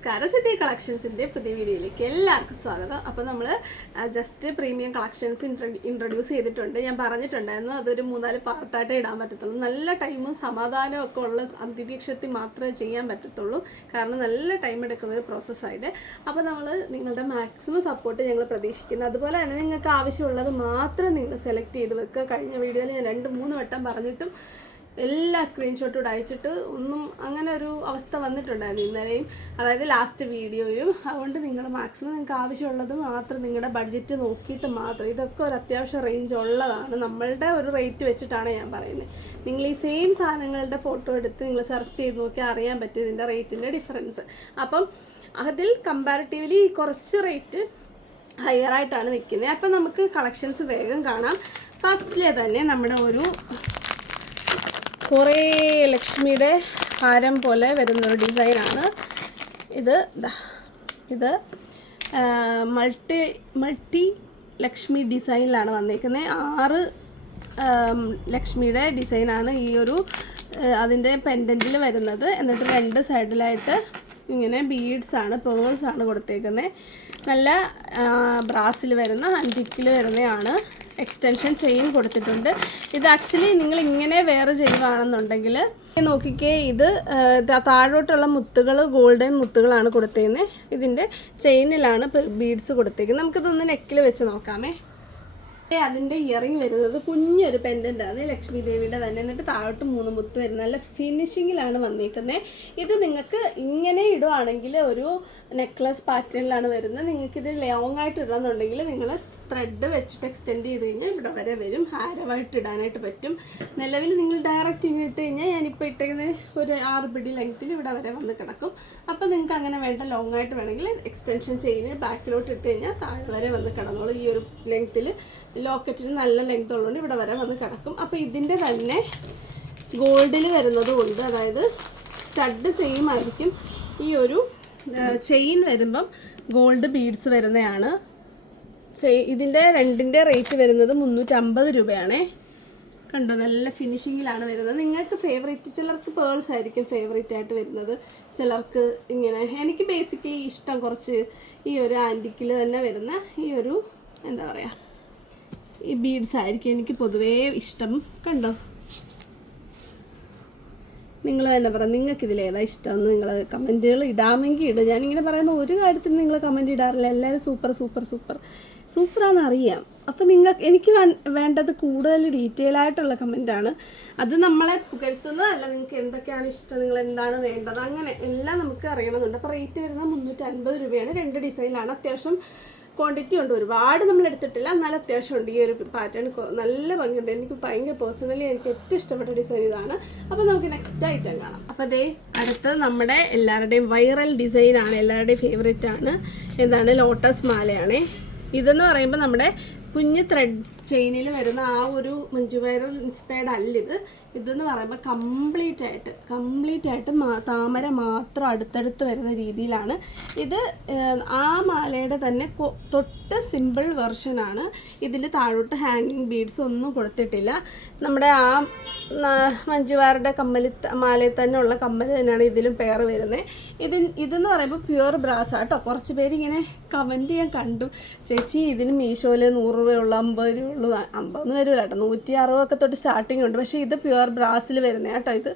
നമസ്കാരം. സിറ്റി കളക്ഷൻസിന്റെ പുതിയ വീഡിയോയിലേക്ക് എല്ലാവർക്കും സ്വാഗതം. അപ്പോൾ നമ്മൾ ജസ്റ്റ് പ്രീമിയം കളക്ഷൻസ് ഇൻട്രൊഡ്യൂസ് ചെയ്തിട്ടുണ്ട്. ഞാൻ പറഞ്ഞിട്ടുണ്ടായിരുന്നു അതൊരു മൂന്നാൽ പാർട്ടായിട്ടേ ഇടാൻ പറ്റത്തുള്ളൂ. നല്ല ടൈമും സമാധാനവും ഒക്കെ ഉള്ള അന്തരീക്ഷത്തിൽ മാത്രമേ ചെയ്യാൻ പറ്റത്തുള്ളൂ. കാരണം നല്ല ടൈം എടുക്കുന്ന ഒരു പ്രോസസ്സായിട്ട് അപ്പോൾ നമ്മൾ നിങ്ങളുടെ മാക്സിമം സപ്പോർട്ട് ഞങ്ങൾ പ്രതീക്ഷിക്കുന്നു. അതുപോലെ തന്നെ നിങ്ങൾക്ക് ആവശ്യമുള്ളത് മാത്രം നിങ്ങൾ സെലക്ട് ചെയ്ത് വെക്കുക. കഴിഞ്ഞ വീഡിയോയിൽ ഞാൻ രണ്ട് മൂന്ന് വട്ടം പറഞ്ഞിട്ടും എല്ലാ സ്ക്രീൻഷോട്ടും അയച്ചിട്ട് ഒന്നും അങ്ങനെ ഒരു അവസ്ഥ വന്നിട്ടുണ്ടായിരുന്നു ഇന്നലെയും. അതായത് ലാസ്റ്റ് വീഡിയോയും. അതുകൊണ്ട് നിങ്ങൾ മാക്സിമം നിങ്ങൾക്ക് ആവശ്യമുള്ളത് മാത്രം നിങ്ങളുടെ ബഡ്ജറ്റ് നോക്കിയിട്ട് മാത്രം. ഇതൊക്കെ ഒരു അത്യാവശ്യം റേഞ്ച് ഉള്ളതാണ്. നമ്മളുടെ ഒരു റേറ്റ് വെച്ചിട്ടാണ് ഞാൻ പറയുന്നത് നിങ്ങൾ ഈ സെയിം സാധനങ്ങളുടെ ഫോട്ടോ എടുത്ത് നിങ്ങൾ സെർച്ച് ചെയ്ത് നോക്കിയാൽ അറിയാൻ പറ്റും ഇതിന്റെ റേറ്റിന്റെ ഡിഫറൻസ് അപ്പം അതിൽ കമ്പാരിറ്റീവ്ലി കുറച്ച് റേറ്റ് ഹയർ ആയിട്ടാണ് നിൽക്കുന്നത്. അപ്പം നമുക്ക് കളക്ഷൻസ് വേഗം കാണാം. ഫസ്റ്റിലെ തന്നെ നമ്മുടെ ഒരു കുറേ ലക്ഷ്മിയുടെ ഹാരം പോലെ വരുന്നൊരു ഡിസൈനാണ്. ഇത് ഇത് മൾട്ടി മൾട്ടി ലക്ഷ്മി ഡിസൈനിലാണ് വന്നേക്കുന്നത് ആറ് ലക്ഷ്മിയുടെ ഡിസൈനാണ് ഈ ഒരു അതിന്റെ പെൻഡന്റിൽ വരുന്നത്. എന്നിട്ട് രണ്ട് സൈഡിലായിട്ട് ഇങ്ങനെ ബീഡ്സ് ആണ് ആണ് കൊടുത്തേക്കുന്നത് നല്ല ബ്രാസിൽ വരുന്ന അന്റിക്കിൽ വരുന്നതാണ്. എക്സ്റ്റൻഷൻ ചെയിൻ കൊടുത്തിട്ടുണ്ട്. ഇത് ആക്ച്വലി നിങ്ങൾ ഇങ്ങനെ വേറെ ചെയ്യുകയാണെന്നുണ്ടെങ്കിൽ നോക്കിക്കേ ഇത് താഴോട്ടുള്ള മുത്തുകൾ ഗോൾഡൻ മുത്തുകളാണ് കൊടുത്തേക്കുന്നത് ഇതിന്റെ ചെയിനിലാണ് ബീഡ്സ് കൊടുത്തേക്കുന്നത് നമുക്കിതൊന്ന് നെക്കിൽ വെച്ച് നോക്കാമേ. അതിന്റെ ഇയറിങ് വരുന്നത് കുഞ്ഞൊരു പെൻഡന്റ് ആണ്. ലക്ഷ്മി ദേവിയുടെ തന്നെ. എന്നിട്ട് താഴോട്ട് മൂന്ന് മുത്ത് വരുന്നത് നല്ല ഫിനിഷിങ്ങിലാണ് വന്നിരിക്കുന്നത് ഇത് നിങ്ങൾക്ക് ഇങ്ങനെ ഇടുവാണെങ്കിൽ ഒരു നെക്ലസ് പാറ്റേണിലാണ് വരുന്നത്. നിങ്ങൾക്ക് ഇത് ലോങ് ആയിട്ട് ഇടണമെന്നുണ്ടെങ്കിൽ നിങ്ങൾ ത്രെഡ് വെച്ചിട്ട് എക്സ്റ്റെൻഡ് ചെയ്ത് കഴിഞ്ഞാൽ ഇവിടെ വരെ വരും. ഹാരമായിട്ട് ഇടാനായിട്ട് പറ്റും. നിലവിൽ നിങ്ങൾ ഡയറക്റ്റ് ഇങ്ങനെ ഇട്ട് കഴിഞ്ഞാൽ ഞാനിപ്പോൾ ഇട്ടേക്കുന്ന ഒരു ആറ് പിടി ലെങ്ത്തിൽ ഇവിടെ വരെ വന്ന് കിടക്കും. അപ്പോൾ നിങ്ങൾക്ക് അങ്ങനെ വേണ്ട ലോങ് ആയിട്ട് വേണമെങ്കിൽ എക്സ്റ്റൻഷൻ ചെയിന് ബാക്കിലോട്ട് ഇട്ട് കഴിഞ്ഞാൽ താഴെ വരെ വന്ന് കിടന്നോളും. ഈ ഒരു ലെങ്ത്തിൽ ലോക്കറ്റിന് നല്ല ലെങ്ത് ഉള്ളതുകൊണ്ട് ഇവിടെ വരെ വന്ന് കിടക്കും. അപ്പോൾ ഇതിന്റെ തന്നെ ഗോൾഡിൽ വരുന്നത് കൊണ്ട് അതായത് സ്റ്റഡ് സെയിം ആയിരിക്കും. ഈ ഒരു ചെയിൻ വരുമ്പം ഗോൾഡ് ബീഡ്സ് വരുന്നതാണ്. ഇതിന്റെ രണ്ടിന്റെ റേറ്റ് വരുന്നത് മുന്നൂറ്റമ്പത് രൂപയാണേ. കണ്ടോ നല്ല ഫിനിഷിങ്ങിലാണ് വരുന്നത്. നിങ്ങൾക്ക് ഫേവറേറ്റ് ചിലർക്ക് പേൾസ് ആയിരിക്കും ഫേവറേറ്റ് ആയിട്ട് വരുന്നത്. ചിലർക്ക് ഇങ്ങനെ എനിക്ക് ബേസിക്കലി ഇഷ്ടം കുറച്ച് ഈ ഒരു ആന്റിക്കിൽ തന്നെ വരുന്ന ഈ ഒരു എന്താ പറയുക ഈ ബീഡ്സ് ആയിരിക്കും എനിക്ക് പൊതുവേ ഇഷ്ടം. കണ്ടോ? നിങ്ങൾ തന്നെ പറ നിങ്ങൾക്ക് ഇതിൽ ഏതാ ഇഷ്ടമെന്ന് നിങ്ങൾ കമന്റുകൾ ഇടാമെങ്കിൽ ഇടും. ഞാനിങ്ങനെ പറയുന്ന ഒരു കാര്യത്തിൽ നിങ്ങൾ കമന്റ് ഇടാറില്ല. എല്ലാവരും സൂപ്പർ സൂപ്പർ സൂപ്പർ സൂപ്പറാണെന്ന് അറിയാം അപ്പോൾ നിങ്ങൾ എനിക്ക് വേണ്ടത് കൂടുതൽ ഡീറ്റെയിൽ ആയിട്ടുള്ള കമന്റാണ് അത് നമ്മളെ പുകഴ്ത്തുന്നതല്ല നിങ്ങൾക്ക് എന്തൊക്കെയാണ് ഇഷ്ടം നിങ്ങൾ എന്താണ് വേണ്ടത് അങ്ങനെ എല്ലാം നമുക്ക് അറിയണമെന്നുണ്ട്. അപ്പോൾ റേറ്റ് വരുന്നത് മുന്നൂറ്റി അൻപത് രൂപയാണ്. രണ്ട് ഡിസൈനിലാണ് അത്യാവശ്യം ക്വാണ്ടിറ്റി ഉണ്ട്. ഒരുപാട് നമ്മൾ എടുത്തിട്ടില്ല. എന്നാൽ അത്യാവശ്യം ഉണ്ട്. ഈ ഒരു പാറ്റേൺ നല്ല ഭംഗിയുണ്ട്. എനിക്ക് ഭയങ്കര പേഴ്സണലി എനിക്ക് ഏറ്റവും ഇഷ്ടപ്പെട്ട ഡിസൈൻ ഇതാണ്. അപ്പോൾ നമുക്ക് നെക്സ്റ്റ് ഐറ്റം കാണാം. അപ്പോൾ അതേ അടുത്ത് നമ്മുടെ എല്ലാവരുടെയും വൈറൽ ഡിസൈനാണ് എല്ലാവരുടെയും ഫേവറേറ്റ് ആണ്. എന്താണ് ലോട്ടസ് മാലയാണ്. ഇതെന്ന് പറയുമ്പോൾ നമ്മുടെ കുഞ്ഞ് ത്രെഡ് ചെയിനിൽ വരുന്ന ആ ഒരു മഞ്ജു വൈറൽ ഇൻസ്പയർഡ് അല്ല ഇത്. ഇതെന്ന് പറയുമ്പോൾ കംപ്ലീറ്റ് ആയിട്ട് കംപ്ലീറ്റ് ആയിട്ട് താമര മാത്രം അടുത്തടുത്ത് വരുന്ന രീതിയിലാണ്. ഇത് ആ മാലയുടെ തന്നെ തൊട്ട് സിമ്പിൾ വെർഷനാണ് ഇതിന് താഴോട്ട് ഹാങ്ങിങ് ബീഡ്സ് ഒന്നും കൊടുത്തിട്ടില്ല. നമ്മുടെ ആ മഞ്ജുവാരുടെ കമ്മൽ മാലയിൽ തന്നെ ഉള്ള കമ്മൽ തന്നെയാണ് ഇതിലും പേർ വരുന്നത് ഇത് ഇതെന്ന് പറയുമ്പോൾ പ്യുവർ ബ്രാസ് ആട്ടോ. കുറച്ച് പേര് ഇങ്ങനെ കമന്റ് ചെയ്യാൻ കണ്ടു. ചേച്ചി ഇതിന് മീഷോയിൽ നൂറ് രൂപയുള്ള അമ്പത് രൂപയുള്ളൂ അമ്പതൊന്നും വരില്ല കേട്ടോ. നൂറ്റി അറുപതൊക്കെ തൊട്ട് സ്റ്റാർട്ടിംഗ് ഉണ്ട്. പക്ഷേ ഇത് പ്യുവർ ബ്രാസിൽ വരുന്നത് കേട്ടോ. ഇത്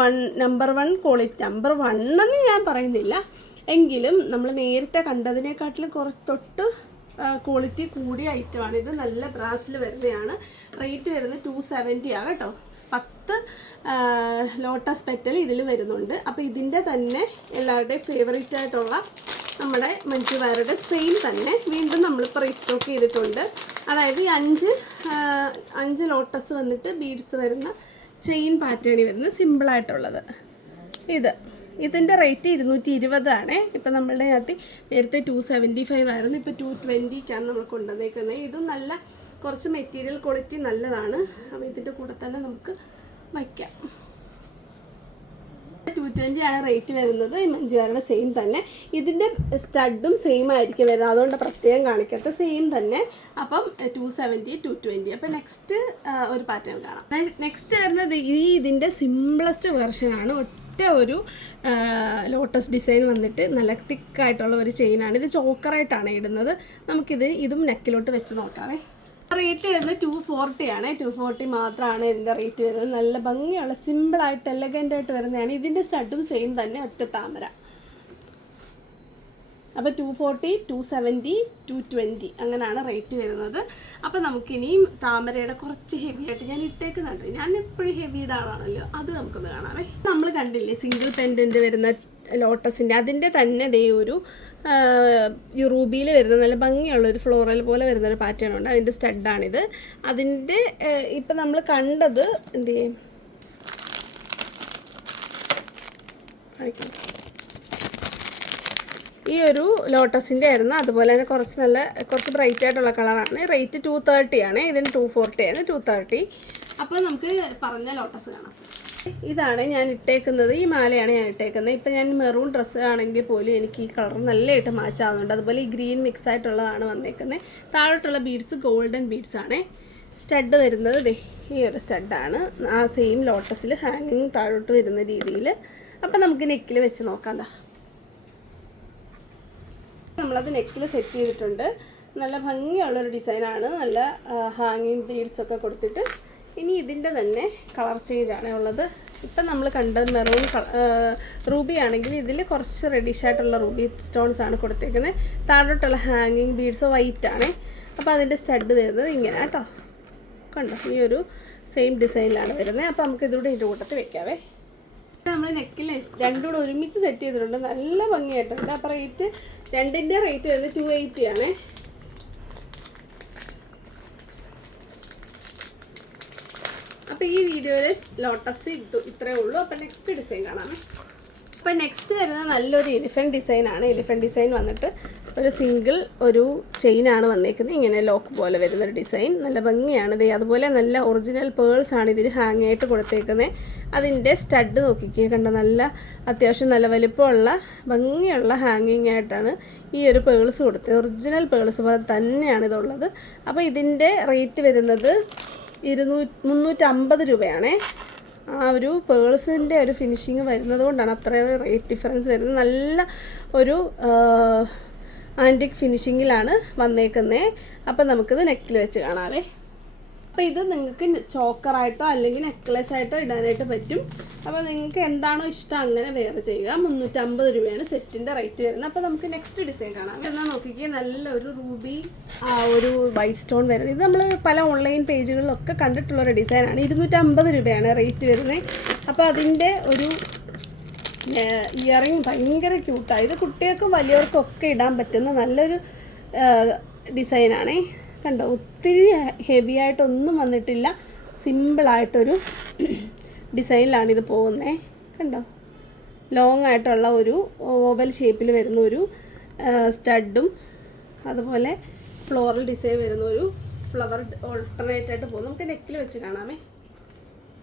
one number one quality number one എന്ന് ഞാൻ പറയുന്നില്ല. എങ്കിലും നമ്മൾ നേരത്തെ കണ്ടതിനെക്കാട്ടിലും കുറച്ച് തൊട്ട് ക്വാളിറ്റി കൂടിയ ഐറ്റമാണ് ഇത് നല്ല ബ്രാസിൽ വരുന്നതാണ് റേറ്റ് വരുന്നത് ടു സെവന്റി ആണ് കേട്ടോ. പത്ത് ലോട്ടസ് പെറ്റൽ ഇതിൽ വരുന്നുണ്ട്. അപ്പോൾ ഇതിന്റെ തന്നെ എല്ലാവരുടെയും ഫേവറേറ്റ് ആയിട്ടുള്ള നമ്മുടെ മഞ്ജുവാരുടെ സെയിം തന്നെ വീണ്ടും നമ്മളിപ്പോൾ റീസ്റ്റോക്ക് ചെയ്തിട്ടുണ്ട്. അതായത് ഈ അഞ്ച് അഞ്ച് ലോട്ടസ് വന്നിട്ട് ബീഡ്സ് വരുന്ന ചെയിൻ പാറ്റേണി വരുന്ന സിമ്പിളായിട്ടുള്ളത് ഇത്. ഇതിന്റെ റേറ്റ് ഇരുന്നൂറ്റി ഇരുപതാണ് ഇപ്പം നമ്മളുടെ അകത്ത് നേരത്തെ ടു സെവന്റി ഫൈവ് ആയിരുന്നു ഇപ്പോൾ ടു ട്വന്റിക്കാണ് നമ്മൾ കൊണ്ടുവന്നേക്കുന്നത്. ഇതും നല്ല കുറച്ച് മെറ്റീരിയൽ ക്വാളിറ്റി നല്ലതാണ്. അപ്പോൾ ഇതിന്റെ കൂടെ തന്നെ നമുക്ക് വയ്ക്കാം. ടു ട്വന്റി ആണ് റേറ്റ് വരുന്നത്. ഈ സെയിം തന്നെ. ഇതിന്റെ സ്റ്റഡും സെയിം ആയിരിക്കും വരുന്നത്. അതുകൊണ്ട് പ്രത്യേകം കാണിക്കാത്ത സെയിം തന്നെ. അപ്പം ടു സെവന്റി ടു ട്വന്റി അപ്പം നെക്സ്റ്റ് ഒരു പാറ്റേൺ കാണാം. നെക്സ്റ്റ് വരുന്നത് ഈ ഇതിന്റെ സിമ്പിളസ്റ്റ് വെർഷനാണ് ഒറ്റ ഒരു ലോട്ടസ് ഡിസൈൻ വന്നിട്ട് നല്ല തിക്കായിട്ടുള്ള ഒരു ചെയിനാണ് ഇത് ചോക്കറായിട്ടാണ് ഇടുന്നത്. നമുക്കിത് ഇതും നെക്കിലോട്ട് വെച്ച് നോക്കാമേ റേറ്റ് വരുന്നത് ടു ഫോർട്ടി ആണ്. ടു ഫോർട്ടി മാത്രമാണ് ഇതിന്റെ റേറ്റ് വരുന്നത്. നല്ല ഭംഗിയുള്ള സിമ്പിളായിട്ട് എലഗന്റ് ആയിട്ട് വരുന്നതാണ്. ഇതിന്റെ സ്റ്റഡും സെയിം തന്നെ ഒറ്റ താമര. അപ്പോൾ two forty two seventy two twenty അങ്ങനെയാണ് റേറ്റ് വരുന്നത്. അപ്പോൾ നമുക്കിനിയും താമരയുടെ കുറച്ച് ഹെവി ആയിട്ട് ഞാൻ ഇട്ടേക്കുന്നുണ്ട്. ഞാൻ എപ്പോഴും ഹെവിയുടെ ആളാണല്ലോ അത് നമുക്കൊന്ന് കാണാമേ നമ്മൾ കണ്ടില്ലേ സിംഗിൾ പെൻഡന്റ് വരുന്ന ലോട്ടസിന്റെ അതിന്റെ തന്നെ ദേ ഒരു യുറൂബിയിൽ വരുന്ന നല്ല ഭംഗിയുള്ള ഒരു ഫ്ലോറൽ പോലെ വരുന്ന ഒരു പാറ്റേൺ ഉണ്ട്. അതിന്റെ സ്റ്റഡാണിത്. അതിന്റെ ഇപ്പം നമ്മൾ കണ്ടത് എന്ത് ചെയ്യും? ഈ ഒരു ലോട്ടസിന്റെ ആയിരുന്നു. അതുപോലെ തന്നെ കുറച്ച് നല്ല കുറച്ച് ബ്രൈറ്റ് ആയിട്ടുള്ള കളറാണ്. റേറ്റ് ടു തേർട്ടി ആണ്. ഇതിന് ടു ഫോർട്ടി ആണ് ടു തേർട്ടി. അപ്പോൾ നമുക്ക് പറഞ്ഞ ലോട്ടസ് കാണാം. ഇതാണ് ഞാൻ ഇട്ടേക്കുന്നത്. ഈ മാലയാണ് ഞാൻ ഇട്ടേക്കുന്നത്. ഇപ്പം ഞാൻ മെറൂൺ ഡ്രസ്സ് ആണെങ്കിൽ പോലും എനിക്ക് ഈ കളർ നല്ലതായിട്ട് മാച്ച് ആവുന്നുണ്ട്. അതുപോലെ ഈ ഗ്രീൻ മിക്സ് ആയിട്ടുള്ളതാണ് വന്നേക്കുന്നത്. താഴോട്ടുള്ള ബീഡ്സ് ഗോൾഡൻ ബീഡ്സ് ആണ്. സ്റ്റഡ് വരുന്നത് ദേ ഈ ഒരു സ്റ്റഡാണ് ആ സെയിം ലോട്ടസിൽ ഹാങ്ങിങ് താഴോട്ട് വരുന്ന രീതിയിൽ. അപ്പം നമുക്ക് നെക്കിൽ വെച്ച് നോക്കാം ദാ. നമ്മളത് നെക്കിൽ സെറ്റ് ചെയ്തിട്ടുണ്ട്. നല്ല ഭംഗിയുള്ളൊരു ഡിസൈനാണ് നല്ല ഹാങ്ങിങ് ബീഡ്സ് ഒക്കെ കൊടുത്തിട്ട് ഇനി ഇതിന്റെ തന്നെ കളർ ചേഞ്ച് ആണ് ഉള്ളത്. ഇപ്പം നമ്മൾ കണ്ടത് മെറൂൺ റൂബി ആണെങ്കിൽ ഇതിൽ കുറച്ച് റെഡിഷ് ആയിട്ടുള്ള റൂബി സ്റ്റോൺസ് ആണ് കൊടുത്തേക്കുന്നത്. താഴോട്ടുള്ള ഹാങ്ങിങ് ബീഡ്സ് വൈറ്റ് ആണ്. അപ്പോൾ അതിന്റെ സ്റ്റഡ് വരുന്നത് ഇങ്ങനെ കേട്ടോ കണ്ടോ? ഈ ഒരു സെയിം ഡിസൈനിലാണ് വരുന്നത്. അപ്പോൾ നമുക്ക് ഇതിലൂടെ ഇതിന്റെ കൂട്ടത്തിൽ വെക്കാവേ. നമ്മൾ നെക്കിൽ രണ്ടും കൂടെ ഒരുമിച്ച് സെറ്റ് ചെയ്തിട്ടുണ്ട്. നല്ല ഭംഗിയായിട്ടുണ്ട്. അപ്പോൾ റേറ്റ് രണ്ടിന്റെ റേറ്റ് വരുന്നത് ടു എയ്റ്റി ആണ്. അപ്പോൾ ഈ വീഡിയോയിൽ ലോട്ടസ് ഇത്രയേ ഉള്ളൂ. അപ്പൊ നെക്സ്റ്റ് ഡിസൈൻ കാണാം അപ്പോൾ നെക്സ്റ്റ് വരുന്ന നല്ലൊരു എലിഫന്റ് ഡിസൈനാണ് എലിഫന്റ് ഡിസൈൻ വന്നിട്ട് ഒരു സിംഗിൾ ഒരു ചെയിൻ ആണ് വന്നേക്കുന്നത്. ഇങ്ങനെ ലോക്ക് പോലെ വരുന്ന ഒരു ഡിസൈൻ നല്ല ഭംഗിയാണ്. ഇത് അതുപോലെ നല്ല ഒറിജിനൽ പേൾസ് ആണ് ഇതിൽ ഹാങ് ആയിട്ട് കൊടുത്തേക്കുന്നത് അതിന്റെ സ്റ്റഡ് നോക്കിക്കുക കണ്ട? നല്ല അത്യാവശ്യം നല്ല വലിപ്പമുള്ള ഭംഗിയുള്ള ഹാങ്ങിങ് ആയിട്ടാണ് ഈ ഒരു പേൾസ് കൊടുത്തത്. ഒറിജിനൽ പേൾസ് പോലെ തന്നെയാണ് ഇതുള്ളത്. അപ്പോൾ ഇതിന്റെ റേറ്റ് വരുന്നത് ഇരുന്നൂ മുന്നൂറ്റമ്പത് രൂപയാണേ. ആ ഒരു പേഴ്സിന്റെ ഒരു ഫിനിഷിങ് വരുന്നത് കൊണ്ടാണ് അത്ര റേറ്റ് ഡിഫറൻസ് വരുന്നത്. നല്ല ഒരു ആന്റിക് ഫിനിഷിങ്ങിലാണ് വന്നേക്കുന്നത് അപ്പം നമുക്കിത് നെക്കിൽ വെച്ച് കാണാവേ. അപ്പോൾ ഇത് നിങ്ങൾക്ക് ചോക്കറായിട്ടോ അല്ലെങ്കിൽ നെക്ലസ് ആയിട്ടോ ഇടാനായിട്ട് പറ്റും. അപ്പോൾ നിങ്ങൾക്ക് എന്താണോ ഇഷ്ടം അങ്ങനെ വേറെ ചെയ്യുക. മുന്നൂറ്റമ്പത് രൂപയാണ് സെറ്റിന്റെ റേറ്റ് വരുന്നത്. അപ്പോൾ നമുക്ക് നെക്സ്റ്റ് ഡിസൈൻ കാണാം. എന്നാൽ നോക്കിക്കുക നല്ലൊരു റൂബി ഒരു വൈറ്റ് സ്റ്റോൺ വരുന്നത്. ഇത് നമ്മൾ പല ഓൺലൈൻ പേജുകളിലൊക്കെ കണ്ടിട്ടുള്ള ഒരു ഡിസൈനാണ് ഇരുന്നൂറ്റമ്പത് രൂപയാണ് റേറ്റ് വരുന്നത്. അപ്പോൾ അതിന്റെ ഒരു ഇയറിങ് ഭയങ്കര ക്യൂട്ടാണ് ഇത് കുട്ടികൾക്കും വലിയവർക്കും ഒക്കെ ഇടാൻ പറ്റുന്ന നല്ലൊരു ഡിസൈനാണേ കണ്ടോ ഒത്തിരി ഹെവി ആയിട്ടൊന്നും വന്നിട്ടില്ല. സിമ്പിളായിട്ടൊരു ഡിസൈനിലാണ് ഇത് പോകുന്നത് കണ്ടോ? ലോങ് ആയിട്ടുള്ള ഒരു ഓവൽ ഷേപ്പിൽ വരുന്ന ഒരു സ്റ്റഡും അതുപോലെ ഫ്ലോറൽ ഡിസൈൻ വരുന്ന ഒരു ഫ്ലവർ ഓൾട്ടർനേറ്റ് ആയിട്ട് പോകും നമുക്ക് നെക്കിൽ വെച്ച് കാണാമേ.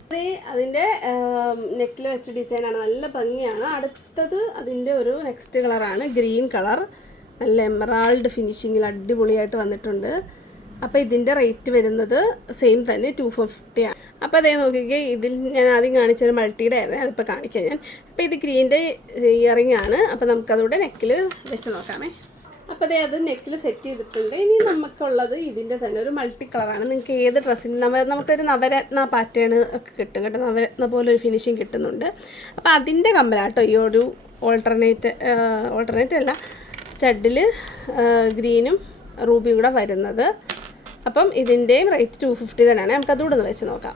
അതേ അതിന്റെ നെക്കിൽ വെച്ച ഡിസൈനാണ് നല്ല ഭംഗിയാണ്. അടുത്തത് അതിന്റെ ഒരു നെക്സ്റ്റ് കളറാണ് ഗ്രീൻ കളർ നല്ല എമറാൾഡ് ഫിനിഷിങ്ങിൽ അടിപൊളിയായിട്ട് വന്നിട്ടുണ്ട്. അപ്പോൾ ഇതിന്റെ റേറ്റ് വരുന്നത് സെയിം തന്നെ ടു ഫിഫ്റ്റി ആണ്. അപ്പോൾ അതേ നോക്കിക്കേ ഇതിൽ ഞാൻ ആദ്യം കാണിച്ചൊരു മൾട്ടിയുടെ ആയിരുന്നു. അതിപ്പോൾ കാണിക്കാം ഞാൻ. അപ്പോൾ ഇത് ഗ്രീന്റെ ഇയറിംഗ് ആണ്. അപ്പോൾ നമുക്കതുകൂടെ നെക്കിൽ വെച്ച് നോക്കാമേ. അപ്പോൾ അതേ അത് നെക്കിൽ സെറ്റ് ചെയ്തിട്ടുണ്ട്. ഇനി നമുക്കുള്ളത് ഇതിന്റെ തന്നെ ഒരു മൾട്ടി കളറാണ് നിങ്ങൾക്ക് ഏത് ഡ്രസ്സിന് നവ നമുക്കൊരു നവരത്ന പാറ്റേൺ ഒക്കെ കിട്ടും കേട്ടോ. നവരത്ന പോലെ ഒരു ഫിനിഷിങ് കിട്ടുന്നുണ്ട്. അപ്പോൾ അതിന്റെ കമ്പലാട്ടോ ഈ ഒരു ഓൾട്ടർനേറ്റ് ഓൾട്ടർനേറ്റ് അല്ല സ്റ്റഡിൽ ഗ്രീനും റൂബിയും കൂടെ വരുന്നത്. അപ്പം ഇതിന്റെയും റേറ്റ് ടു ഫിഫ്റ്റി തന്നെയാണ്. നമുക്ക് അതുകൂടെ ഒന്ന് വെച്ച് നോക്കാം.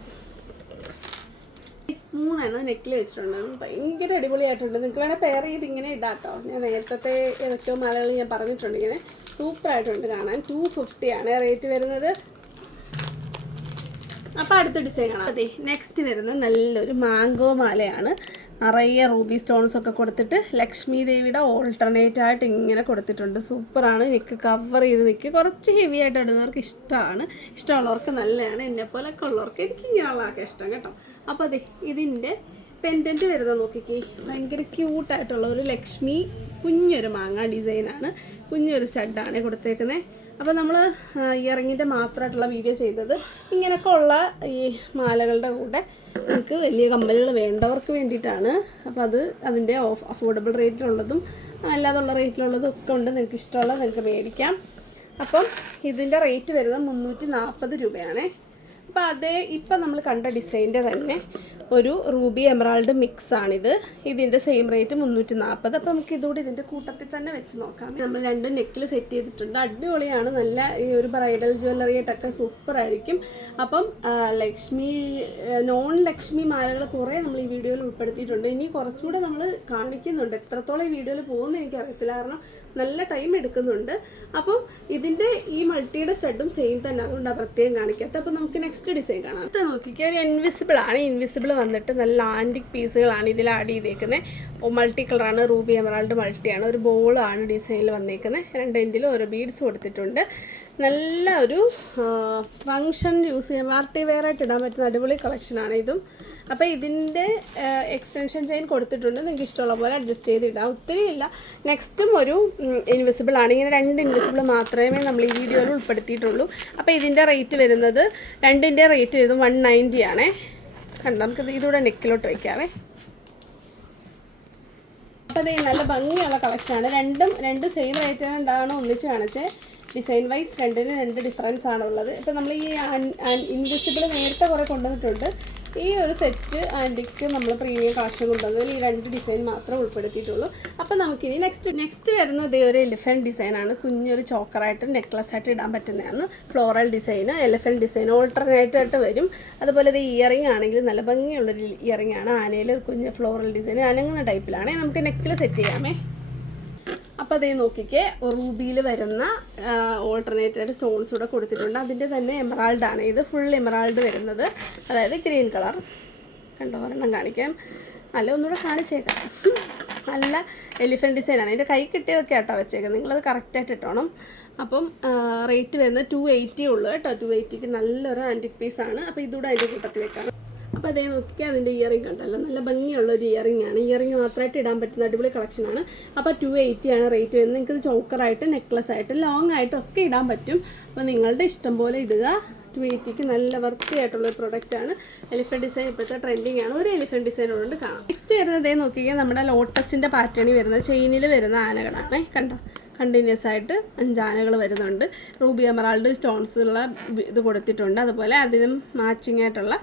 മൂന്നെണ്ണം നെക്കിൽ വെച്ചിട്ടുണ്ട്. ഭയങ്കര അടിപൊളിയായിട്ടുണ്ട്. നിങ്ങൾക്ക് വേണേൽ പെയർ ചെയ്ത് ഇങ്ങനെ ഇടാം കേട്ടോ ഞാൻ നേരത്തെ ഏറ്റവും മാലകൾ ഞാൻ പറഞ്ഞിട്ടുണ്ട് ഇങ്ങനെ. സൂപ്പറായിട്ടുണ്ട് കാണാൻ. ടു ഫിഫ്റ്റി ആണ് റേറ്റ് വരുന്നത്. അപ്പോൾ അടുത്ത ഡിസൈൻ കാണാം അതെ നെക്സ്റ്റ് വരുന്നത് നല്ലൊരു മാംഗോ മാലയാണ്. നിറയെ റൂബി സ്റ്റോൺസ് ഒക്കെ കൊടുത്തിട്ട് ലക്ഷ്മി ദേവിയുടെ ഓൾട്ടർനേറ്റ് ആയിട്ട് ഇങ്ങനെ കൊടുത്തിട്ടുണ്ട്. സൂപ്പറാണ്. നിൽക്ക് കവർ ചെയ്ത് നിൽക്ക് കുറച്ച് ഹെവി ആയിട്ട് ഇടുന്നവർക്ക് ഇഷ്ടമാണ് ഇഷ്ടമുള്ളവർക്ക് നല്ലതാണ്. എന്നെ പോലൊക്കെ ഉള്ളവർക്ക് എനിക്ക് ഇങ്ങനെയുള്ളതൊക്കെ ഇഷ്ടം കേട്ടോ. അപ്പോൾ അതെ ഇതിന്റെ പെൻഡന്റ് വരുന്നത് നോക്കിക്കേ. ഭയങ്കര ക്യൂട്ടായിട്ടുള്ള ഒരു ലക്ഷ്മി കുഞ്ഞൊരു മാങ്ങ ഡിസൈനാണ് കുഞ്ഞൊരു സ്റ്റഡാണ് കൊടുത്തേക്കുന്നത് അപ്പോൾ നമ്മൾ ഇയറിങ്ങിന്റെ മാത്രമായിട്ടുള്ള വീഡിയോ ചെയ്തത് ഇങ്ങനെയൊക്കെ ഉള്ള ഈ മാലകളുടെ കൂടെ നമുക്ക് വലിയ കമ്മലുകൾ വേണ്ടവർക്ക് വേണ്ടിയിട്ടാണ്. അപ്പോൾ അത് അതിന്റെ ഓഫ് അഫോർഡബിൾ റേറ്റിലുള്ളതും അല്ലാതുള്ള റേറ്റിലുള്ളതും ഒക്കെ ഉണ്ട്. നിങ്ങൾക്ക് ഇഷ്ടമുള്ള നിങ്ങൾക്ക് മേടിക്കാം. അപ്പം ഇതിന്റെ റേറ്റ് വരുന്നത് മുന്നൂറ്റി നാൽപ്പത് രൂപയാണേ. അപ്പോൾ അതേ ഇപ്പം നമ്മൾ കണ്ട ഡിസൈന്റെ തന്നെ ഒരു റൂബി എമറാൾഡ് മിക്സ് ആണിത് ഇതിന്റെ സെയിം റേറ്റ് മുന്നൂറ്റി നാൽപ്പത് അപ്പോൾ നമുക്ക് ഇതുകൂടി ഇതിന്റെ കൂട്ടത്തിൽ തന്നെ വെച്ച് നോക്കാം. നമ്മൾ രണ്ട് നെക്കിൽ സെറ്റ് ചെയ്തിട്ടുണ്ട്. അടിപൊളിയാണ്. നല്ല ഈ ഒരു ബ്രൈഡൽ ജ്വല്ലറി ആയിട്ടൊക്കെ സൂപ്പർ ആയിരിക്കും അപ്പം ലക്ഷ്മി നോൺ ലക്ഷ്മി മാലകൾ കുറേ നമ്മൾ ഈ വീഡിയോയിൽ ഉൾപ്പെടുത്തിയിട്ടുണ്ട്. ഇനി കുറച്ചുകൂടെ നമ്മൾ കാണിക്കുന്നുണ്ട്. എത്രത്തോളം ഈ വീഡിയോയിൽ പോകുമെന്ന് എനിക്കറിയത്തില്ല. കാരണം നല്ല ടൈം എടുക്കുന്നുണ്ട്. അപ്പം ഇതിന്റെ ഈ മൾട്ടിയുടെ സ്റ്റഡും സെയിം തന്നെ. അതുകൊണ്ടാണ് പ്രത്യേകം കാണിക്കാത്തത്. അപ്പം നമുക്ക് നെക്സ്റ്റ് ഡിസൈൻ കാണാം. നോക്കിക്കുക ഒരു ഇൻവിസിബിൾ ആണ് ഇൻവിസിബിൾ വന്നിട്ട് നല്ല ആന്റിക് പീസുകളാണ് ഇതിൽ ആഡ് ചെയ്തേക്കുന്നത് മൾട്ടി കളറാണ് റൂബി എമറാൾഡ് മൾട്ടിയാണ് ഒരു ബോളാണ് ഡിസൈനിൽ വന്നേക്കുന്നത് രണ്ട് ഇഞ്ചിൽ ഓരോ ബീഡ്സ് കൊടുത്തിട്ടുണ്ട്. നല്ല ഒരു ഫങ്ഷൻ യൂസ് ചെയ്യാൻ പാർട്ടി വെയർ ആയിട്ട് ഇടാൻ പറ്റുന്ന അടിപൊളി കളക്ഷനാണ് ഇതും. അപ്പോൾ ഇതിന്റെ എക്സ്റ്റൻഷൻ ചെയിൻ കൊടുത്തിട്ടുണ്ട്. നിങ്ങൾക്ക് ഇഷ്ടമുള്ള പോലെ അഡ്ജസ്റ്റ് ചെയ്ത് ഇടാം. ഒത്തിരി ഇല്ല. നെക്സ്റ്റും ഒരു ഇൻവിസിബിൾ ആണ്. ഇങ്ങനെ രണ്ട് ഇൻവിസിബിൾ മാത്രമേ നമ്മൾ ഈ വീഡിയോയിൽ ഉൾപ്പെടുത്തിയിട്ടുള്ളൂ. അപ്പോൾ ഇതിന്റെ റേറ്റ് വരുന്നത് രണ്ടിന്റെ റേറ്റ് വരുന്നത് വൺ നയന്റി ആണേ. കണ്ടോ നമുക്കിത് ഇതുകൂടെ നെക്കിലോട്ട് വെക്കാവേ. അപ്പോൾ ഇത് നല്ല ഭംഗിയുള്ള കളക്ഷനാണ് രണ്ടും രണ്ട് സെയിം റേറ്റ് കൊണ്ടാണ് ഒന്നിച്ച് കാണിച്ചത് ഡിസൈൻ വൈസ് രണ്ടിന് രണ്ട് ഡിഫറൻസ് ആണുള്ളത് ഇപ്പം നമ്മൾ ഈ ഇൻവിസിബിൾ നേരത്തെ കുറേ കൊണ്ടുവന്നിട്ടുണ്ട്. ഈ ഒരു സെറ്റ് ആന്റിക്ക് നമ്മൾ പ്രീമിയം കളക്ഷൻ കൊണ്ടുവന്നതിൽ ഈ രണ്ട് ഡിസൈൻ മാത്രമേ ഉൾപ്പെടുത്തിയിട്ടുള്ളൂ. അപ്പോൾ നമുക്കിനി നെക്സ്റ്റ് നെക്സ്റ്റ് വരുന്നത് ഒരു എലിഫന്റ് ഡിസൈനാണ് കുഞ്ഞൊരു ചോക്കറായിട്ട് നെക്ലസ് ആയിട്ട് ഇടാൻ പറ്റുന്നതാണ്. Floral design elephant design alternate ആയിട്ട് വരും. അതുപോലെ ഇത് ഇയറിംഗ് ആണെങ്കിൽ നല്ല ഭംഗിയുള്ളൊരു ഇയറിംഗ് ആണ്. ആനയിൽ ഒരു കുഞ്ഞ് ഫ്ലോറൽ ഡിസൈൻ അനങ്ങുന്ന ടൈപ്പിലാണ് നമുക്ക് നെക്കിൽ സെറ്റ് ചെയ്യാമേ. അപ്പോൾ അതേ നോക്കിക്കേ റൂബിയിൽ വരുന്ന ഓൾട്ടർനേറ്റഡ് സ്റ്റോൺസ് കൂടെ കൊടുത്തിട്ടുണ്ട്. അതിന്റെ തന്നെ എമറാൾഡ് ആണ്. ഇത് ഫുൾ എമറാൾഡ് വരുന്നത്. അതായത് ഗ്രീൻ കളർ കണ്ടോ? ഒരെണ്ണം കാണിക്കാം. അല്ല ഒന്നുകൂടെ കാണിച്ചേക്കാം. നല്ല എലിഫന്റ് ഡിസൈനാണ് എന്റെ കൈ കിട്ടിയതൊക്കെ ആട്ടോ വെച്ചേക്കുന്നത് നിങ്ങളത് കറക്റ്റായിട്ട് ഇട്ടോണം. അപ്പം റേറ്റ് വരുന്നത് ടു എയ്റ്റി ഉള്ളൂ കേട്ടോ. ടു എയ്റ്റിക്ക് നല്ലൊരു ആന്റിക് പീസാണ് അപ്പോൾ ഇതുകൂടെ അതിന്റെ കൂട്ടത്തിൽ വെക്കാം അപ്പോൾ അതേ നോക്കിയാൽ അതിന്റെ ഇയറിംഗ് കണ്ടല്ലോ നല്ല ഭംഗിയുള്ള ഒരു ഇയറിംഗ് ആണ്. ഇയറിംഗ് മാത്രമായിട്ട് ഇടാൻ പറ്റുന്ന അടിപൊളി കളക്ഷനാണ് അപ്പോൾ ടു എയ്റ്റി ആണ് റേറ്റ് വരുന്നത്. നിങ്ങൾക്ക് ഇത് ചോക്കറായിട്ട് നെക്ലസ് ആയിട്ട് ലോങ് ആയിട്ട് ഒക്കെ ഇടാൻ പറ്റും. അപ്പോൾ നിങ്ങളുടെ ഇഷ്ടം പോലെ ഇടുക. ടു എയ്റ്റിക്ക് നല്ല വൃത്തിയായിട്ടുള്ള ഒരു പ്രൊഡക്റ്റ് ആണ്. എലിഫന്റ് ഡിസൈൻ ഇപ്പോഴത്തെ ട്രെൻഡിങ് ആണ്. ഒരു എലിഫന്റ് ഡിസൈൻ കൊണ്ട് കാണാം. നെക്സ്റ്റ് വരുന്നത് നോക്കിയാൽ നമ്മുടെ ലോട്ടസിന്റെ പാറ്റേണിൽ വരുന്ന ചെയിനിൽ വരുന്ന ആനകളാണ്. കണ്ടോ? കണ്ടിന്യൂസ് ആയിട്ട് അഞ്ചാനകൾ വരുന്നുണ്ട്. റൂബി എമറാൾഡ് സ്റ്റോൺസ് ഉള്ള ഇത് കൊടുത്തിട്ടുണ്ട്. അതുപോലെ അതിനും മാച്ചിങ് ആയിട്ടുള്ള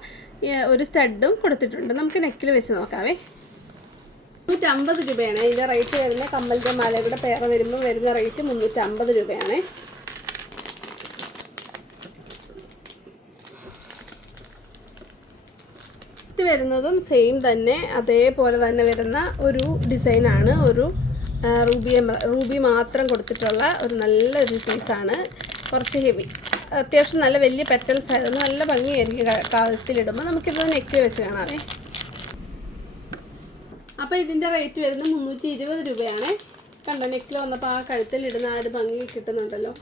ഒരു സ്റ്റഡും കൊടുത്തിട്ടുണ്ട്. നമുക്ക് നെക്കിൽ വെച്ച് നോക്കാവേ. മുന്നൂറ്റമ്പത് രൂപയാണ്. ഇതിന്റെ റേറ്റ് വരുന്ന കമ്മലിന്റെ മാലയുടെ പേറ വരുമ്പോൾ വരുന്ന റേറ്റ് മുന്നൂറ്റമ്പത് രൂപയാണ്. വരുന്നതും സെയിം തന്നെ. അതേപോലെ തന്നെ വരുന്ന ഒരു ഡിസൈനാണ് ഒരു റൂബി റൂബി മാത്രം കൊടുത്തിട്ടുള്ള ഒരു നല്ലൊരു പീസാണ് കുറച്ച് ഹെവി അത്യാവശ്യം നല്ല വലിയ പെറ്റൽസ് ആയിരുന്നു. നല്ല ഭംഗിയായിരിക്കും കാലത്തിലിടുമ്പോൾ നമുക്കിത് നെക്കിൽ വെച്ച് കാണാവേ. അപ്പോൾ ഇതിന്റെ റേറ്റ് വരുന്നത് മുന്നൂറ്റി ഇരുപത് രൂപയാണ്. കണ്ടോ നെക്കിൽ വന്നപ്പോൾ ആ കഴുത്തിലിടുന്ന ആ ഒരു ഭംഗി കിട്ടുന്നുണ്ടല്ലോ.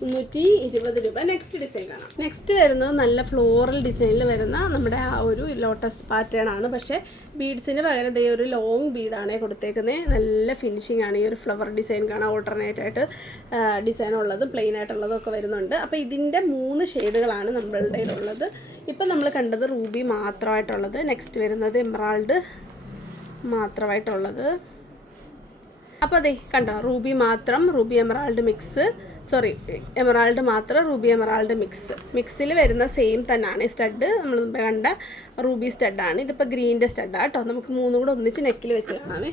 മുന്നൂറ്റി ഇരുപത് രൂപ നെക്സ്റ്റ് ഡിസൈൻ കാണാം നെക്സ്റ്റ് വരുന്നത് നല്ല ഫ്ലോറൽ ഡിസൈനിൽ വരുന്ന നമ്മുടെ ആ ഒരു ലോട്ടസ് പാറ്റേൺ ആണ്. പക്ഷേ ബീഡ്സിന് പകരം ദേ ഒരു ലോങ് ബീഡാണ് കൊടുത്തേക്കുന്നത് നല്ല ഫിനിഷിംഗ് ആണ് ഈ ഒരു ഫ്ലവർ ഡിസൈൻ കാണാം ഓൾട്ടർനേറ്റ് ആയിട്ട് ഡിസൈൻ ഉള്ളതും പ്ലെയിൻ ആയിട്ടുള്ളതും ഒക്കെ വരുന്നുണ്ട്. അപ്പോൾ ഇതിന്റെ മൂന്ന് ഷെയ്ഡുകളാണ് നമ്മളുടെ ഉള്ളത് ഇപ്പം നമ്മൾ കണ്ടത് റൂബി മാത്രമായിട്ടുള്ളത്. നെക്സ്റ്റ് വരുന്നത് എംറാൾഡ് മാത്രമായിട്ടുള്ളത്. അപ്പോൾ അതെ കണ്ടോ റൂബി മാത്രം ruby emerald mix sorry emerald മാത്രം റൂബി എമറാൾഡ് മിക്സ് മിക്സിൽ വരുന്ന സെയിം തന്നെയാണ് സ്റ്റഡ് നമ്മൾ കണ്ട റൂബി സ്റ്റഡാണ് ഇതിപ്പോൾ ഗ്രീന്റെ സ്റ്റഡാണ് കേട്ടോ നമുക്ക് മൂന്നും കൂടെ ഒന്നിച്ച് നെക്കിൽ വെച്ച് കാണാമേ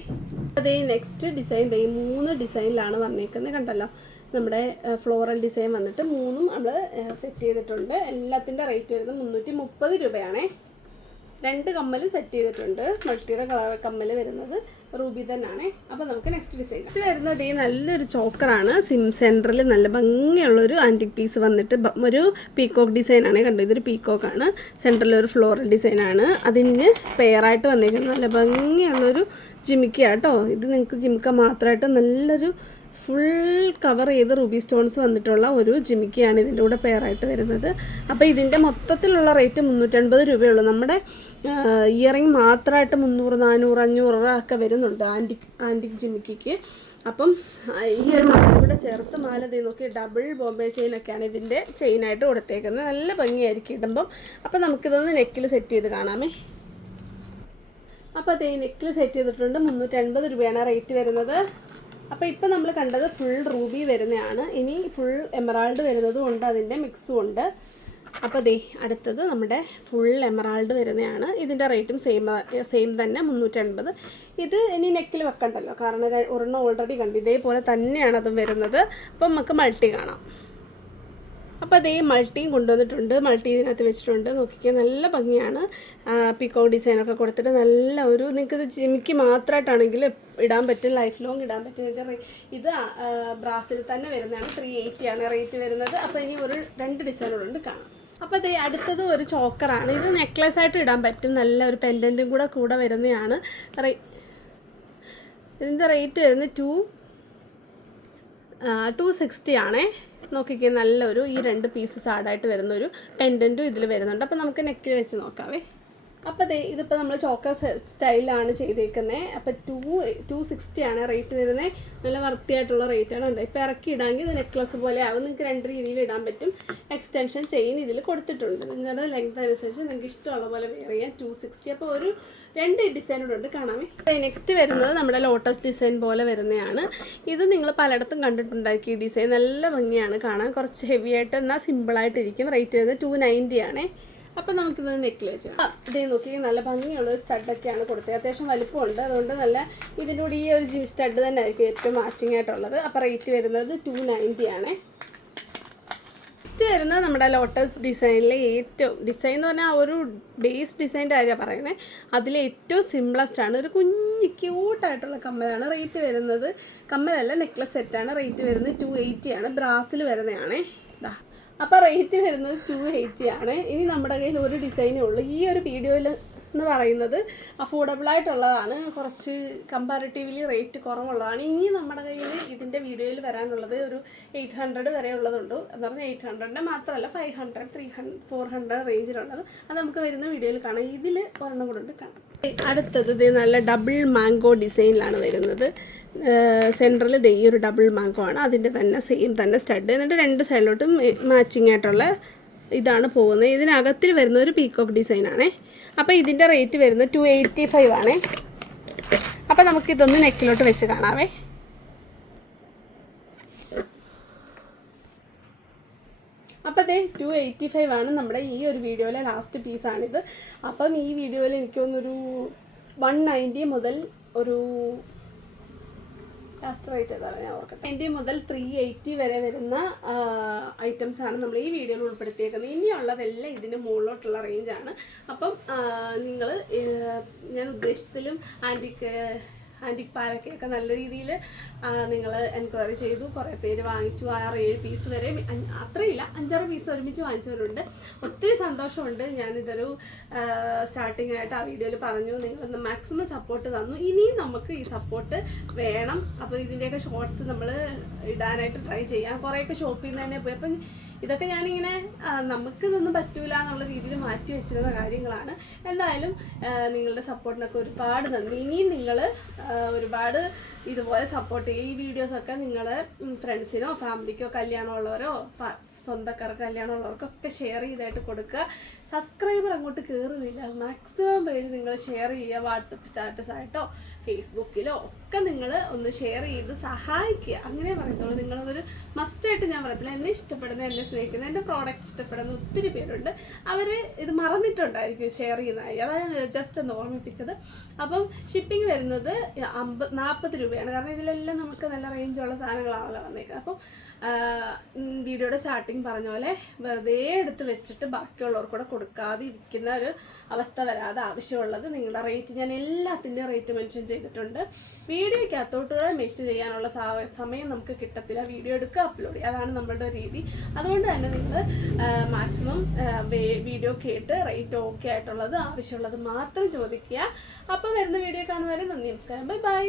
അതേ നെക്സ്റ്റ് ഡിസൈൻ ഈ മൂന്ന് ഡിസൈനിലാണ് വന്നേക്കുന്നത്. കണ്ടല്ലോ? നമ്മുടെ ഫ്ലോറൽ ഡിസൈൻ വന്നിട്ട് മൂന്നും നമ്മൾ സെറ്റ് ചെയ്തിട്ടുണ്ട്. എല്ലാത്തിന്റെ റേറ്റ് വരുന്നത് മുന്നൂറ്റി മുപ്പത് രൂപയാണേ. രണ്ട് കമ്മൽ സെറ്റ് ചെയ്തിട്ടുണ്ട്. മൾട്ടിയുടെ കളർ കമ്മൽ വരുന്നത് റൂബി തന്നെയാണ്. അപ്പോൾ നമുക്ക് നെക്സ്റ്റ് ഡിസൈൻ നെക്സ്റ്റ് വരുന്നത് ഈ നല്ലൊരു ചോക്കറാണ് സിം സെന്ററിൽ നല്ല ഭംഗിയുള്ളൊരു ആന്റിക് പീസ് വന്നിട്ട് ഒരു പീക്കോക്ക് ഡിസൈനാണ് കണ്ടോ ഇതൊരു പീക്കോക്കാണ് സെന്ററിൽ ഒരു ഫ്ലോറൽ ഡിസൈനാണ് അതിന് പെയറായിട്ട് വന്നേക്കുന്നത്. നല്ല ഭംഗിയുള്ളൊരു ജിമിക്കാട്ടോ ഇത് നിങ്ങൾക്ക് ജിമിക്ക മാത്രമായിട്ട് നല്ലൊരു ഫുൾ കവർ ചെയ്ത് റൂബി സ്റ്റോൺസ് വന്നിട്ടുള്ള ഒരു ജിമിക്കിയാണ് ഇതിന്റെ കൂടെ പെയറായിട്ട് വരുന്നത്. അപ്പോൾ ഇതിന്റെ മൊത്തത്തിലുള്ള റേറ്റ് മുന്നൂറ്റൻപത് രൂപയുള്ളൂ. നമ്മുടെ ഇയറിങ് മാത്രമായിട്ട് മുന്നൂറ് നാനൂറ് അഞ്ഞൂറ് ഒക്കെ വരുന്നുണ്ട് ആന്റിക് ആന്റിക് ജിമിക്കിക്ക്. അപ്പം ഈ ഒരു മാല കൂടെ ചേർത്ത് മാല ദേ നോക്കി ഡബിൾ ബോംബെ ചെയിനൊക്കെയാണ് ഇതിന്റെ ചെയിനായിട്ട് കൊടുത്തേക്കുന്നത്. നല്ല ഭംഗിയായിരിക്കും ഇടുമ്പം. അപ്പം നമുക്കിതൊന്ന് നെക്കിൽ സെറ്റ് ചെയ്ത് കാണാമേ. അപ്പോൾ അതേ നെക്കിൽ സെറ്റ് ചെയ്തിട്ടുണ്ട്. മുന്നൂറ്റൻപത് രൂപയാണ് റേറ്റ് വരുന്നത്. അപ്പോൾ ഇപ്പോൾ നമ്മൾ കണ്ടത് ഫുൾ റൂബി വരുന്നതാണ് ഇനി ഫുൾ എമറാൾഡ് വരുന്നതും ഉണ്ട് അതിന്റെ മിക്സും ഉണ്ട്. അപ്പോൾ ദേ അടുത്തത് നമ്മുടെ ഫുൾ എമറാൾഡ് വരുന്നതാണ് ഇതിന്റെ റേറ്റും സെയിം സെയിം തന്നെ മുന്നൂറ്റൻപത്. ഇത് ഇനി നെക്കിൽ വെക്കണ്ടല്ലോ. കാരണം ഒരെണ്ണം ഓൾറെഡി കണ്ടു. ഇതേപോലെ തന്നെയാണ് അത് വരുന്നത്. അപ്പം നമുക്ക് മൾട്ടി കാണാം. അപ്പോൾ അതേ മൾട്ടിയും കൊണ്ടുവന്നിട്ടുണ്ട്. മൾട്ടി ഇതിനകത്ത് വെച്ചിട്ടുണ്ട്. നോക്കിക്കാൻ നല്ല ഭംഗിയാണ്. പിക്കോ ഡിസൈനൊക്കെ കൊടുത്തിട്ട് നല്ല ഒരു നിങ്ങൾക്കിത് ജിമിക്ക് മാത്രമായിട്ടാണെങ്കിൽ ഇടാൻ പറ്റും ലൈഫ് ലോങ് ഇടാൻ പറ്റും. ഇത് ബ്രാസിൽ തന്നെ വരുന്നതാണ്. ത്രീ എയ്റ്റി ആണ് റേറ്റ് വരുന്നത്. അപ്പോൾ ഇനി ഒരു രണ്ട് ഡിസൈനുകളുണ്ട് കാണാം. അപ്പോൾ അതേ അടുത്തത് ഒരു ചോക്കറാണ് ഇത് നെക്ലസ് ആയിട്ട് ഇടാൻ പറ്റും. നല്ല ഒരു പെൻഡന്റും കൂടെ കൂടെ വരുന്നതാണ്. റേ ഇതിന്റെ റേറ്റ് വരുന്നത് ടു ടു സിക്സ്റ്റി ആണേ. നോക്കിക്കേ നല്ലൊരു ഈ രണ്ട് പീസസ് ആഡായിട്ട് വരുന്ന ഒരു പെൻഡന്റും ഇതിൽ വരുന്നുണ്ട്. അപ്പോൾ നമുക്ക് നെക്കിൽ വെച്ച് നോക്കാവേ. അപ്പോൾ ദേ ഇതിപ്പോൾ നമ്മൾ ചോക്ക സ്റ്റൈലാണ് ചെയ്തേക്കുന്നത് അപ്പോൾ ടു ടു സിക്സ്റ്റി ആണ് റേറ്റ് വരുന്നത് നല്ല വൃത്തിയായിട്ടുള്ള റേറ്റാണ് ഉണ്ട് ഇപ്പോൾ ഇറക്കി ഇടാമെങ്കിൽ ഇത് നെക്ലസ് പോലെ ആവും. നിങ്ങൾക്ക് രണ്ട് രീതിയിൽ ഇടാൻ പറ്റും. എക്സ്റ്റൻഷൻ ചെയിൻ ഇതിൽ കൊടുത്തിട്ടുണ്ട്. നിങ്ങളുടെ ലെങ്ത് അനുസരിച്ച് നിങ്ങൾക്ക് ഇഷ്ടമുള്ള പോലെ വെയർ ചെയ്യാം. Two sixty. അപ്പോൾ ഒരു രണ്ട് ഡിസൈൻ കൂടെ ഉണ്ട്. കാണാമേ. നെക്സ്റ്റ് വരുന്നത് നമ്മുടെ ലോട്ടസ് ഡിസൈൻ പോലെ വരുന്നതാണ്. ഇത് നിങ്ങൾ പലയിടത്തും കണ്ടിട്ടുണ്ടാക്കി ഡിസൈൻ നല്ല ഭംഗിയാണ്. കാണാൻ കുറച്ച് ഹെവി ആയിട്ട് എന്നാൽ സിമ്പിളായിട്ടിരിക്കും റേറ്റ് വരുന്നത് ടു നയന്റി ആണേ. അപ്പം നമുക്കിത് നെക്കിൽ വെച്ച് കാണാം. ഇതേ നോക്കി നല്ല ഭംഗിയുള്ള ഒരു സ്റ്റഡൊക്കെയാണ് കൊടുത്തത്. അത്യാവശ്യം വലിപ്പമുണ്ട്. അതുകൊണ്ട് നല്ല ഇതിന്റെ ഈ ഒരു ജിം സ്റ്റഡ് തന്നെ ആയിരിക്കും ഏറ്റവും മാച്ചിങ് ആയിട്ടുള്ളത്. അപ്പോൾ റേറ്റ് വരുന്നത് ടു നയന്റി ആണേ. നെക്സ്റ്റ് വരുന്നത് നമ്മുടെ ലോട്ടസ് ഡിസൈനിലെ ഏറ്റവും ഡിസൈൻ എന്ന് പറഞ്ഞാൽ ഒരു ബേസ് ഡിസൈന്റെ കാര്യമാണ് പറയുന്നത് അതിലെ ഏറ്റവും സിംപ്ലസ്റ്റ് ആണ്. ഒരു കുഞ്ഞ് ക്യൂട്ടായിട്ടുള്ള കമ്മലാണ്. റേറ്റ് വരുന്നത് കമ്മലല്ല നെക്ലസ് സെറ്റാണ് റേറ്റ് വരുന്നത് ടു എയ്റ്റി ആണ്. ബ്രാസിൽ വരുന്നതാണേ. ഇതാ അപ്പോൾ റേറ്റ് വരുന്നത് ടു എയ്റ്റി ആണ്. ഇനി നമ്മുടെ കയ്യിൽ ഒരു ഡിസൈനേ ഉള്ളൂ. ഈ ഒരു വീഡിയോയിൽ എന്ന് പറയുന്നത് അഫോർഡബിൾ ആയിട്ടുള്ളതാണ്. കുറച്ച് കമ്പാരിറ്റീവ്ലി റേറ്റ് കുറവുള്ളതാണ്. ഇനി നമ്മുടെ കയ്യിൽ ഇതിന്റെ വീഡിയോയിൽ വരാനുള്ളത് ഒരു എയ്റ്റ് ഹൺഡ്രഡ് വരെ ഉള്ളതുണ്ട്. എന്ന് പറഞ്ഞാൽ എയ്റ്റ് ഹൺഡ്രഡിന്റെ മാത്രമല്ല five hundred three hundred four hundred റേഞ്ചിലുള്ളത് അത് നമുക്ക് വരുന്ന വീഡിയോയിൽ കാണാം. ഇതിൽ ഒരെണ്ണം കൂടെ കാണാം. അടുത്തത് ഇത് നല്ല ഡബിൾ മാംഗോ ഡിസൈനിലാണ് വരുന്നത്. സെൻട്രൽ ദേ ഒരു ഡബിൾ മാംഗോ ആണ്. അതിന്റെ തന്നെ സെയിം തന്നെ സ്റ്റഡ് എന്നിട്ട് രണ്ട് സൈഡിലോട്ടും മാച്ചിങ് ആയിട്ടുള്ള ഇതാണ് പോകുന്നത്. ഇതിനകത്തിൽ വരുന്ന ഒരു പീക്കോക്ക് ആണേ. അപ്പോൾ ഇതിന്റെ റേറ്റ് വരുന്നത് ടു എയ്റ്റി ഫൈവ് ആണേ അപ്പോൾ നമുക്കിതൊന്ന് നെക്കിലോട്ട് വെച്ച് കാണാവേ. അപ്പോൾ അതെ ടു എയ്റ്റി ഫൈവ് ആണ് നമ്മുടെ ഈ ഒരു വീഡിയോയിലെ ലാസ്റ്റ് പീസാണിത് അപ്പം ഈ വീഡിയോയിൽ എനിക്കൊന്നൊരു വൺ നയന്റി മുതൽ ഒരു ലാസ്റ്റ് ഞാൻ മുതൽ ത്രീ എയ്റ്റി വരെ വരുന്ന ഐറ്റംസ് ആണ് നമ്മൾ ഈ വീഡിയോയിൽ ഉൾപ്പെടുത്തിയേക്കുന്നത്. ഇനിയുള്ളതെല്ലാം ഇതിന് മുകളിലോട്ടുള്ള റേഞ്ചാണ് അപ്പം നിങ്ങൾ ഞാൻ ഉദ്ദേശത്തിലും ആന്റിക്ക് ആന്റിക് പാലക്കയൊക്കെ നല്ല രീതിയിൽ നിങ്ങൾ എൻക്വയറി ചെയ്തു. കുറേ പേര് വാങ്ങിച്ചു. ആറ് ഏഴ് പീസ് വരെ അത്രയില്ല. അഞ്ചാറ് പീസ് ഒരുമിച്ച് വാങ്ങിച്ചവരുണ്ട്. ഒത്തിരി സന്തോഷമുണ്ട്. ഞാനിതൊരു സ്റ്റാർട്ടിംഗ് ആയിട്ട് ആ വീഡിയോയിൽ പറഞ്ഞു. നിങ്ങൾ മാക്സിമം സപ്പോർട്ട് തന്നു. ഇനിയും നമുക്ക് ഈ സപ്പോർട്ട് വേണം. അപ്പോൾ ഇതിന്റെയൊക്കെ ഷോർട്സ് നമ്മൾ ഇടാനായിട്ട് ട്രൈ ചെയ്യാം. കുറേയൊക്കെ ഷോപ്പിൽ നിന്ന് തന്നെ പോയി. അപ്പം ഇതൊക്കെ ഞാനിങ്ങനെ നമുക്ക് ഇതൊന്നും പറ്റൂല എന്നുള്ള രീതിയിൽ മാറ്റി വെച്ചിരുന്ന കാര്യങ്ങളാണ്. എന്തായാലും നിങ്ങളുടെ സപ്പോർട്ടിനൊക്കെ ഒരുപാട് നന്ദി. ഇനിയും നിങ്ങൾ ഒരുപാട് ഇതുപോലെ സപ്പോർട്ട് ചെയ്യുക ഈ വീഡിയോസൊക്കെ നിങ്ങൾ ഫ്രണ്ട്സിനോ ഫാമിലിക്കോ കല്യാണമുള്ളവരോ സ്വന്തക്കാർ കല്യാണമുള്ളവർക്കൊക്കെ ഷെയർ ചെയ്തായിട്ട് കൊടുക്കുക. സബ്സ്ക്രൈബർ അങ്ങോട്ട് കയറുന്നില്ല മാക്സിമം പേര് നിങ്ങൾ ഷെയർ ചെയ്യുക വാട്സപ്പ് സ്റ്റാറ്റസ് ആയിട്ടോ ഫേസ്ബുക്കിലോ ഒക്കെ നിങ്ങൾ ഒന്ന് ഷെയർ ചെയ്ത് സഹായിക്കുക. അങ്ങനെ പറയത്തുള്ളൂ. നിങ്ങളതൊരു മസ്റ്റായിട്ട് ഞാൻ പറയത്തില്ല. എന്നെ ഇഷ്ടപ്പെടുന്ന എന്നെ സ്നേഹിക്കുന്ന എന്റെ പ്രോഡക്റ്റ് ഇഷ്ടപ്പെടുന്ന ഒത്തിരി പേരുണ്ട്. അവർ ഇത് മറന്നിട്ടുണ്ടായിരിക്കും ഷെയർ ചെയ്യുന്നതായി അതാണ് ജസ്റ്റ് ഒന്ന് ഓർമ്മിപ്പിച്ചത്. അപ്പം ഷിപ്പിംഗ് വരുന്നത് അമ്പത് നാൽപ്പത് രൂപയാണ്. കാരണം ഇതിലെല്ലാം നമുക്ക് നല്ല റേഞ്ചുള്ള സാധനങ്ങളാണല്ലോ വന്നേക്കുന്നത്. അപ്പം വീഡിയോയുടെ സ്റ്റാർട്ടിങ് പറഞ്ഞ പോലെ വെറുതെ എടുത്ത് വെച്ചിട്ട് ബാക്കിയുള്ളവർക്ക് കൂടെ കൊടുക്കാതെ ഇരിക്കുന്ന ഒരു അവസ്ഥ വരാതെ ആവശ്യമുള്ളത്. നിങ്ങളുടെ റേറ്റ് ഞാൻ എല്ലാത്തിന്റെയും റേറ്റ് മെൻഷൻ ചെയ്തിട്ടുണ്ട്. വീഡിയോയ്ക്കകത്തോട്ടുകൂടെ മെൻഷൻ ചെയ്യാനുള്ള സമയം നമുക്ക് കിട്ടത്തില്ല. വീഡിയോ എടുക്കുക അപ്ലോഡ് ചെയ്യുക. അതാണ് നമ്മളുടെ രീതി. അതുകൊണ്ട് തന്നെ നിങ്ങൾ മാക്സിമം വീഡിയോ കേട്ട് റേറ്റ് ഓക്കെ ആയിട്ടുള്ളത് ആവശ്യമുള്ളത് മാത്രം ചോദിക്കുക. അപ്പോൾ വരുന്ന വീഡിയോ കാണുന്നവരെ നന്ദി നമസ്കാരം. Bye bye